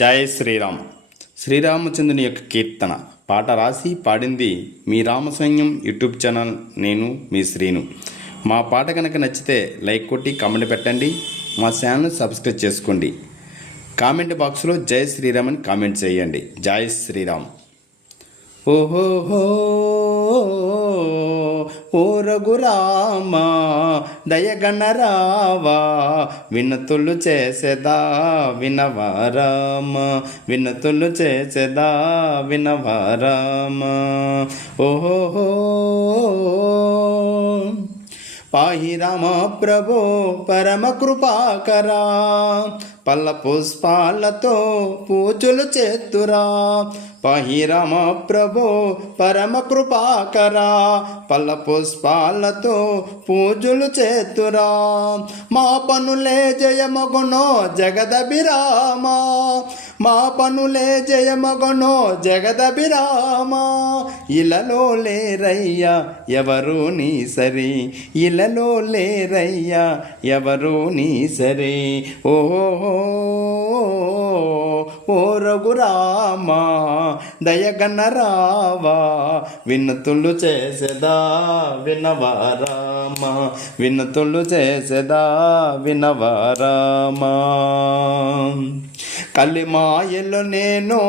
జై శ్రీరామ్. శ్రీరామచంద్రుని యొక్క కీర్తన పాట రాసి పాడింది మీ రామసైన్యం యూట్యూబ్ ఛానల్. నేను మీ శ్రీను. మా పాట కనుక నచ్చితే లైక్ కొట్టి కామెంట్ పెట్టండి. మా ఛానల్ సబ్స్క్రైబ్ చేసుకోండి. కామెంట్ బాక్స్లో జై శ్రీరామ్ అని కామెంట్ చేయండి. జై శ్రీరామ్. ఓహోహో ఓ రఘురామ దయగణరావా వినతులు చేసేదా వినవారామ వినతులు చేసేదా వినవారామ. ఓహో పాహి రామ ప్రభో పరమ కృపాకరా పల్ల పుష్పాలతో పూజలు చేతురా. పాహి రామ ప్రభో పరమ కృపాకరా పల్ల పుష్పాలతో పూజలు చేతురా. మా పనులే జయమగునో జగదభిరామ మా పనులే జయమగునో జగదభిరామ. ఇలలో లేరయ్యా ఎవరు నీ సరి ఇలలో లేరయ్యా ఎవరు నీ సరి. ఓహో ఓ రఘురామ దయగణరావా వినతులు చేసేదా వినవారామ వినతులు చేసేదా వినవారామ. కలిమాయలు నేను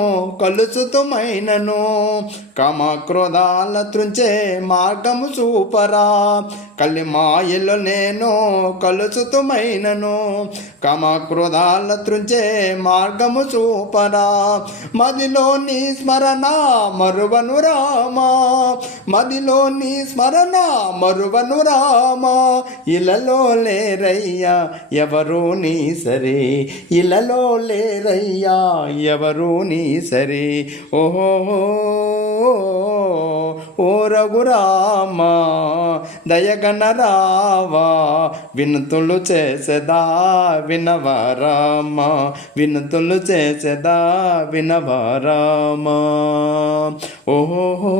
కలుసుతుమైనను కామక్రోధాల త్రుంచే మార్గము చూపరా. కలిమాయలు నేను కలుసుతుమైనను కామక్రోధాల త్రుంచే మార్గము చూపరా. మదిలో నీ స్మరణ మరువను రామా మదిలో నీ స్మరణ మరువను రామా. ఇలలో లేరయ్యా ఎవరు నీ సరే ఇలలో లేరయ్యా ఎవరు నీ సరే. ఓహో ఓ రఘురామ దయగణరావా వినతులు చేసేదా వినవారామ వినతులు చేసేదా వినవారామ. ఓహో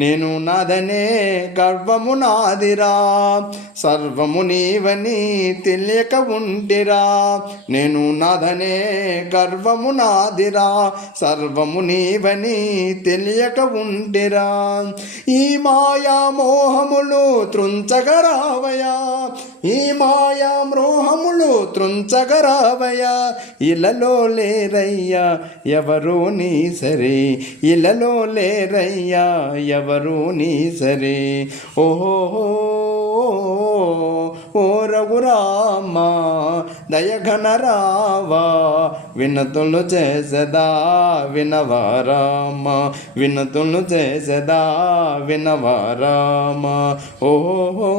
నేను నాదనే గర్వము నాదిరా సర్వము నీవని తెలియక ఉండిరా. నేను నాదనే గర్వము నాదిరా సర్వము నీవని తెలియక ఉండిరా. ఈ మాయా మోహములు త్రుంచగరావయా ఈ మాయా మోహములు త్రుంచగరావయా. ఇలలో లేరయ్యా ఎవరు నీ సరే ఇలలో లేరయ్యా ఎవరు నీ సరే. ఓహో ఓ రఘురామ దయగణరావా వినతులు చేసేదా వినవారామ వినతులు చేసేదా వినవారామ. ఓహో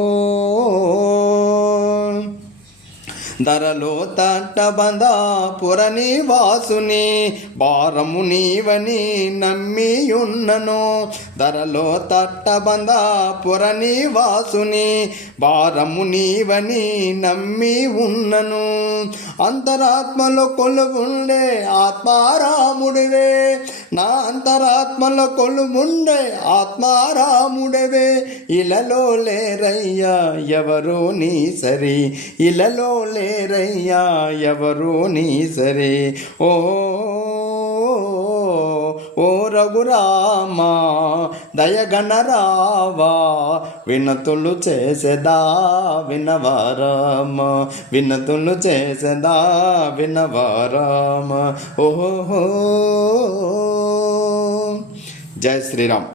ధరలో తట్టబంద పురనివాసుని భారము నీవని నమ్మియున్నను. ధరలో తట్టబంద పురనివాసుని భారము నీవని నమ్మి ఉన్నను. అంతరాత్మలో కొలువుండే ఆత్మారాముడివే నా అంతరాత్మలో కొలువుండే ఆత్మారాముడివే. ఇలలో లేరయ్యా ఎవరు నీ సరి ఇలలో లేరయ్యా ఎవరు నీ సరే. ఓ రఘురామ దయగణరావా వినతులు చేసేదా వినవారామ వినతులు చేసేదా వినవారామ. ఓహో జై శ్రీరామ్.